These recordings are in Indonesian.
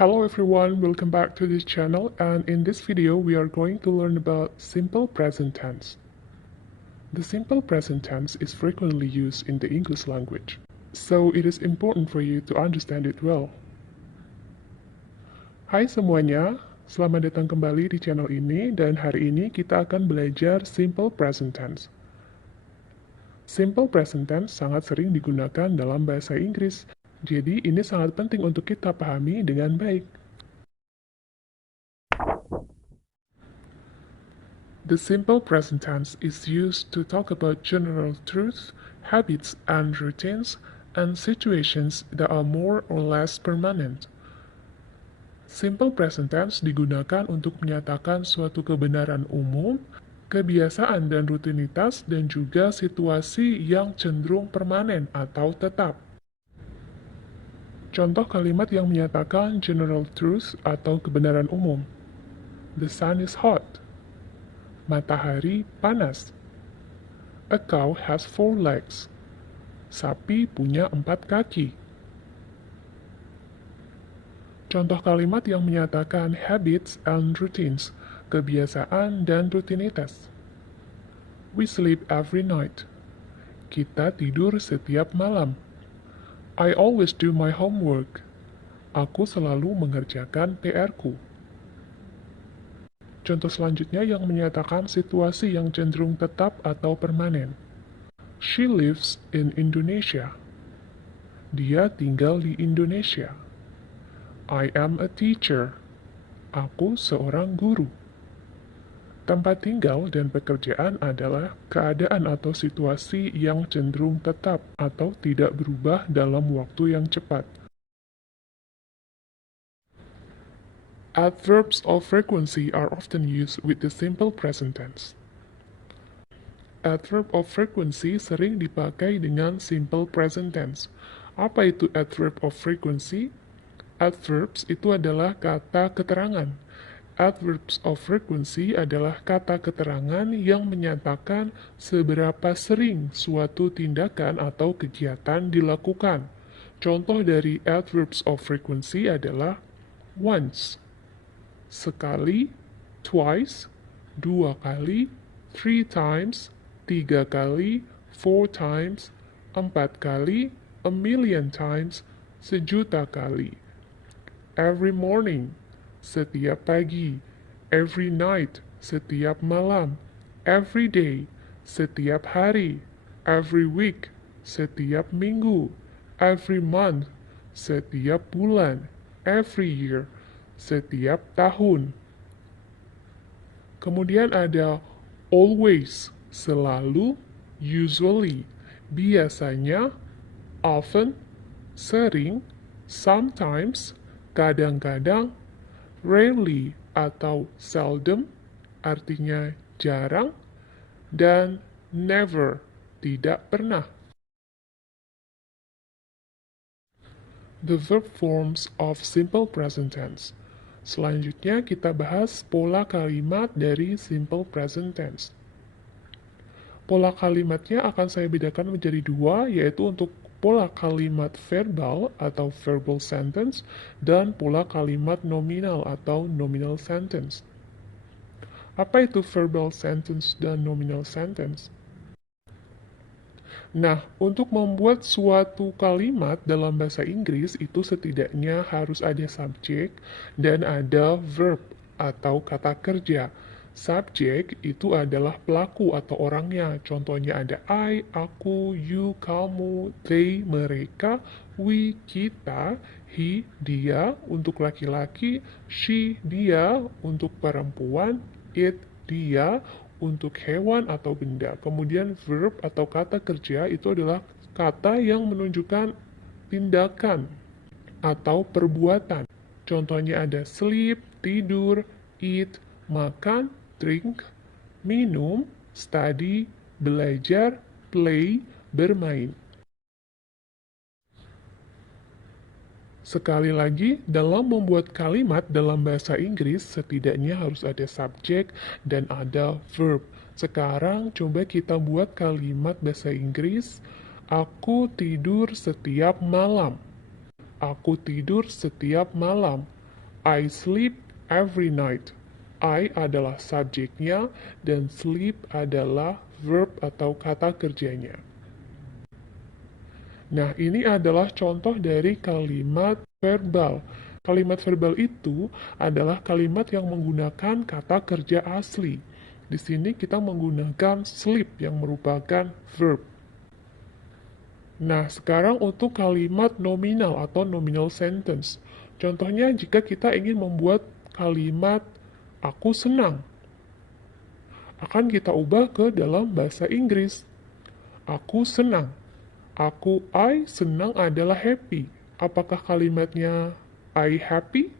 Hello everyone, welcome back to this channel, and in this video we are going to learn about simple present tense. The simple present tense is frequently used in the English language, so it is important for you to understand it well. Hai semuanya, selamat datang kembali di channel ini, dan hari ini kita akan belajar simple present tense. Simple present tense sangat sering digunakan dalam bahasa Inggris, jadi ini sangat penting untuk kita pahami dengan baik. The simple present tense is used to talk about general truths, habits, and routines, and situations that are more or less permanent. Simple present tense digunakan untuk menyatakan suatu kebenaran umum, kebiasaan dan rutinitas, dan juga situasi yang cenderung permanen atau tetap. Contoh kalimat yang menyatakan general truth atau kebenaran umum. The sun is hot. Matahari panas. A cow has 4 legs. Sapi punya 4 kaki. Contoh kalimat yang menyatakan habits and routines, kebiasaan dan rutinitas. We sleep every night. Kita tidur setiap malam. I always do my homework. Aku selalu mengerjakan PR-ku. Contoh selanjutnya yang menyatakan situasi yang cenderung tetap atau permanen. She lives in Indonesia. Dia tinggal di Indonesia. I am a teacher. Aku seorang guru. Tempat tinggal dan pekerjaan adalah keadaan atau situasi yang cenderung tetap atau tidak berubah dalam waktu yang cepat. Adverbs of frequency are often used with the simple present tense. Adverb of frequency sering dipakai dengan simple present tense. Apa itu adverb of frequency? Adverbs itu adalah kata keterangan. Adverbs of frequency adalah kata keterangan yang menyatakan seberapa sering suatu tindakan atau kegiatan dilakukan. Contoh dari adverbs of frequency adalah once, sekali, twice, 2 kali, 3 times, 3 kali, 4 times, 4 kali, 1,000,000 times, 1,000,000 kali. Every morning, setiap pagi. Every night, setiap malam. Every day, setiap hari. Every week, setiap minggu. Every month, setiap bulan. Every year, setiap tahun. Kemudian ada always, selalu, usually, biasanya, often, sering, sometimes, kadang-kadang, rarely atau seldom, artinya jarang, dan never, tidak pernah. The verb forms of simple present tense. Selanjutnya kita bahas pola kalimat dari simple present tense. Pola kalimatnya akan saya bedakan menjadi 2, yaitu untuk pola kalimat verbal atau verbal sentence dan pola kalimat nominal atau nominal sentence. Apa itu verbal sentence dan nominal sentence? Nah, untuk membuat suatu kalimat dalam bahasa Inggris itu setidaknya harus ada subjek dan ada verb atau kata kerja. Subjek itu adalah pelaku atau orangnya. Contohnya ada I, aku, you, kamu, they, mereka, we, kita, he, dia, untuk laki-laki, she, dia, untuk perempuan, it, dia, untuk hewan atau benda. Kemudian verb atau kata kerja itu adalah kata yang menunjukkan tindakan atau perbuatan. Contohnya ada sleep, tidur, eat, makan, drink, minum, study, belajar, play, bermain. Sekali lagi, dalam membuat kalimat dalam bahasa Inggris, setidaknya harus ada subjek dan ada verb. Sekarang, coba kita buat kalimat bahasa Inggris. Aku tidur setiap malam. Aku tidur setiap malam. I sleep every night. I adalah subjeknya dan sleep adalah verb atau kata kerjanya. Nah, ini adalah contoh dari kalimat verbal. Kalimat verbal itu adalah kalimat yang menggunakan kata kerja asli. Di sini kita menggunakan sleep yang merupakan verb. Nah, sekarang untuk kalimat nominal atau nominal sentence. Contohnya jika kita ingin membuat kalimat aku senang, akan kita ubah ke dalam bahasa Inggris. Aku senang. I senang adalah happy. Apakah kalimatnya I happy?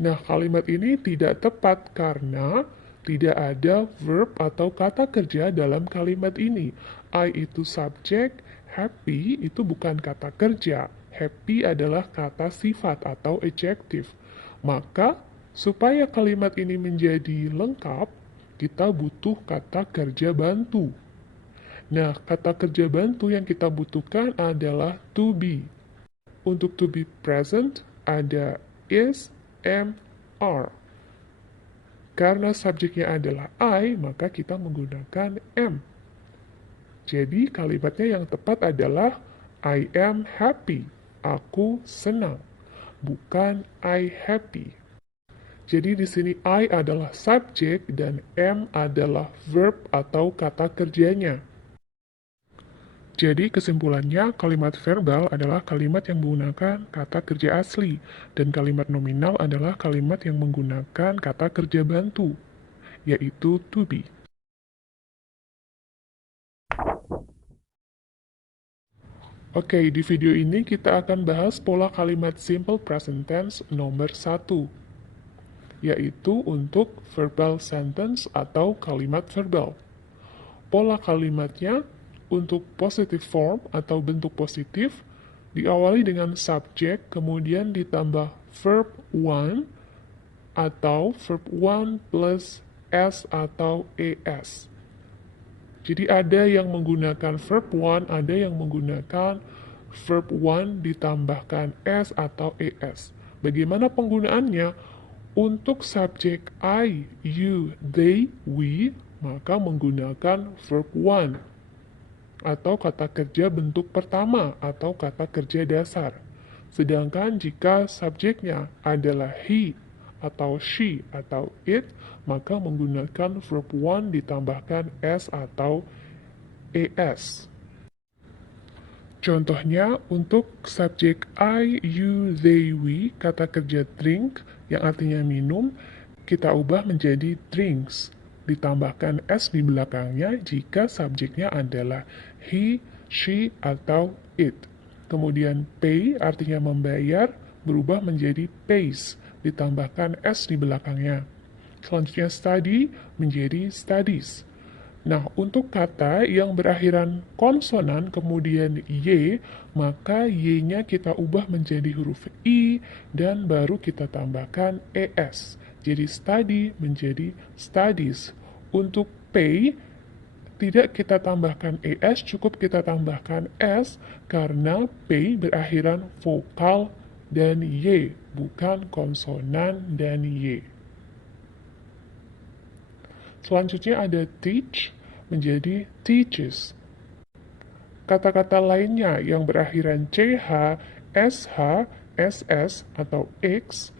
Nah, kalimat ini tidak tepat karena tidak ada verb atau kata kerja dalam kalimat ini. I itu subjek, happy itu bukan kata kerja. Happy adalah kata sifat atau adjective. Maka, supaya kalimat ini menjadi lengkap, kita butuh kata kerja bantu. Nah, kata kerja bantu yang kita butuhkan adalah to be. Untuk to be present, ada is, am, are. Karena subjeknya adalah I, maka kita menggunakan am. Jadi, kalimatnya yang tepat adalah I am happy. Aku senang. Bukan I happy. Jadi, di sini I adalah subjek dan am adalah verb atau kata kerjanya. Jadi kesimpulannya, kalimat verbal adalah kalimat yang menggunakan kata kerja asli, dan kalimat nominal adalah kalimat yang menggunakan kata kerja bantu, yaitu to be. Oke, di video ini kita akan bahas pola kalimat simple present tense nomor 1, yaitu untuk verbal sentence atau kalimat verbal. Pola kalimatnya untuk positive form atau bentuk positif diawali dengan subjek, kemudian ditambah verb one atau verb one plus s atau es. Jadi ada yang menggunakan verb one, ada yang menggunakan verb one ditambahkan s atau es. Bagaimana penggunaannya? Untuk subjek I, you, they, we, maka menggunakan verb one atau kata kerja bentuk pertama atau kata kerja dasar. Sedangkan jika subjeknya adalah he atau she atau it, maka menggunakan verb one ditambahkan s atau es. Contohnya untuk subjek I, you, they, we, kata kerja drink yang artinya minum, kita ubah menjadi drinks. Ditambahkan s di belakangnya jika subjeknya adalah he, she, atau it. Kemudian pay artinya membayar berubah menjadi pays, ditambahkan s di belakangnya. Selanjutnya study menjadi studies. Nah, untuk kata yang berakhiran konsonan kemudian y, maka y-nya kita ubah menjadi huruf i dan baru kita tambahkan es. Jadi study menjadi studies. Untuk pay, tidak kita tambahkan es, cukup kita tambahkan s, karena pay berakhiran vokal dan y, bukan konsonan dan y. Selanjutnya ada teach, menjadi teaches. Kata-kata lainnya yang berakhiran ch, sh, ss, atau x,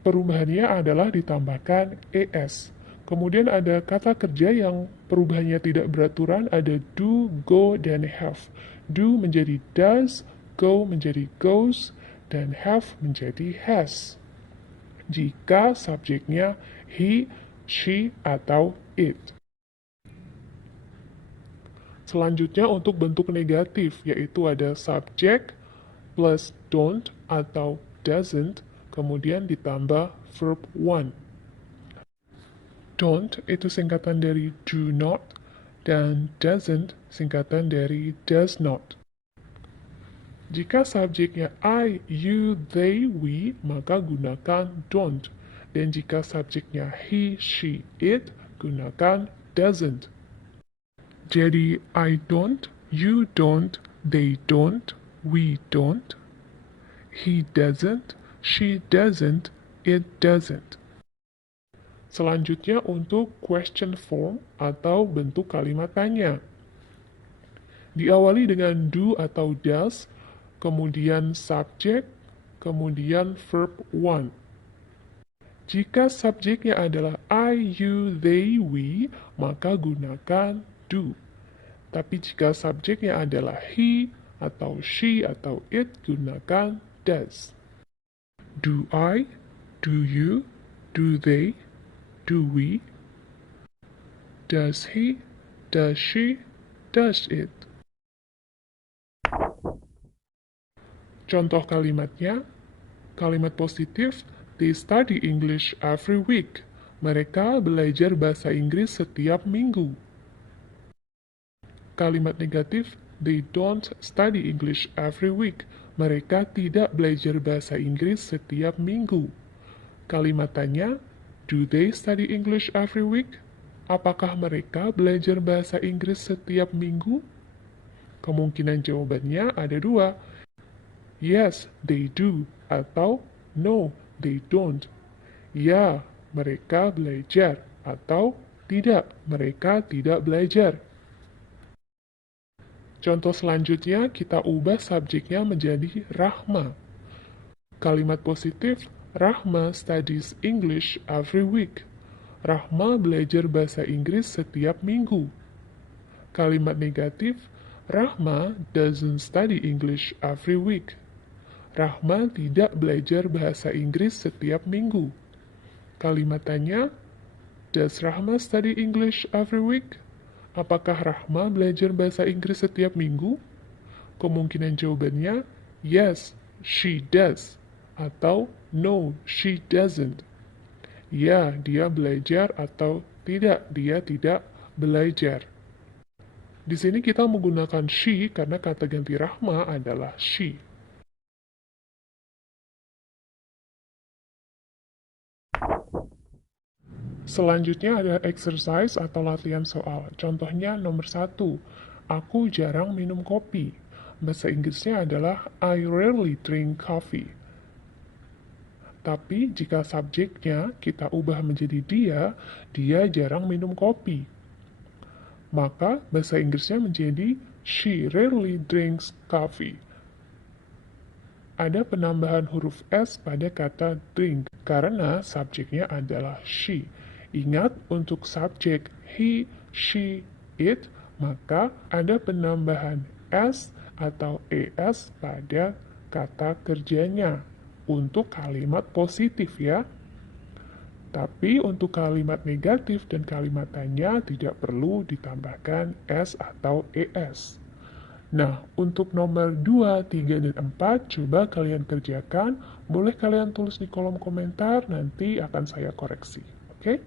perubahannya adalah ditambahkan es. Kemudian ada kata kerja yang perubahannya tidak beraturan, ada do, go, dan have. Do menjadi does, go menjadi goes, dan have menjadi has. Jika subjeknya he, she, atau it. Selanjutnya untuk bentuk negatif, yaitu ada subject plus don't atau doesn't, kemudian ditambah verb one. Don't itu singkatan dari do not, dan doesn't singkatan dari does not. Jika subjeknya I, you, they, we, maka gunakan don't. Dan jika subjeknya he, she, it, gunakan doesn't. Jadi I don't, you don't, they don't, we don't, he doesn't, she doesn't, it doesn't. Selanjutnya untuk question form atau bentuk kalimat tanya. Diawali dengan do atau does, kemudian subject, kemudian verb one. Jika subjeknya adalah I, you, they, we, maka gunakan do. Tapi jika subjeknya adalah he, atau she, atau it, gunakan does. Do I, do you, do they, do we, does he, does she, does it. Contoh kalimatnya, kalimat positif, they study English every week. Mereka belajar bahasa Inggris setiap minggu. Kalimat negatif, they don't study English every week. Mereka tidak belajar bahasa Inggris setiap minggu. Kalimat tanya, do they study English every week? Apakah mereka belajar bahasa Inggris setiap minggu? Kemungkinan jawabannya ada dua. Yes, they do. Atau no, they don't. Ya, mereka belajar. Atau tidak, mereka tidak belajar. Contoh selanjutnya, kita ubah subjeknya menjadi Rahma. Kalimat positif, Rahma studies English every week. Rahma belajar bahasa Inggris setiap minggu. Kalimat negatif, Rahma doesn't study English every week. Rahma tidak belajar bahasa Inggris setiap minggu. Kalimat tanya, does Rahma study English every week? Apakah Rahma belajar bahasa Inggris setiap minggu? Kemungkinan jawabannya, yes, she does. Atau no, she doesn't. Ya, dia belajar atau tidak, dia tidak belajar. Di sini kita menggunakan she karena kata ganti Rahma adalah she. Selanjutnya ada exercise atau latihan soal. Contohnya nomor 1, aku jarang minum kopi. Bahasa Inggrisnya adalah I rarely drink coffee. Tapi jika subjeknya kita ubah menjadi dia jarang minum kopi. Maka bahasa Inggrisnya menjadi she rarely drinks coffee. Ada penambahan huruf S pada kata drink karena subjeknya adalah she. Ingat untuk subjek he, she, it, maka ada penambahan S atau ES pada kata kerjanya. Untuk kalimat positif ya. Tapi untuk kalimat negatif dan kalimat tanya tidak perlu ditambahkan S atau ES. Nah, untuk nomor 2, 3, dan 4, coba kalian kerjakan. Boleh kalian tulis di kolom komentar, nanti akan saya koreksi. Oke?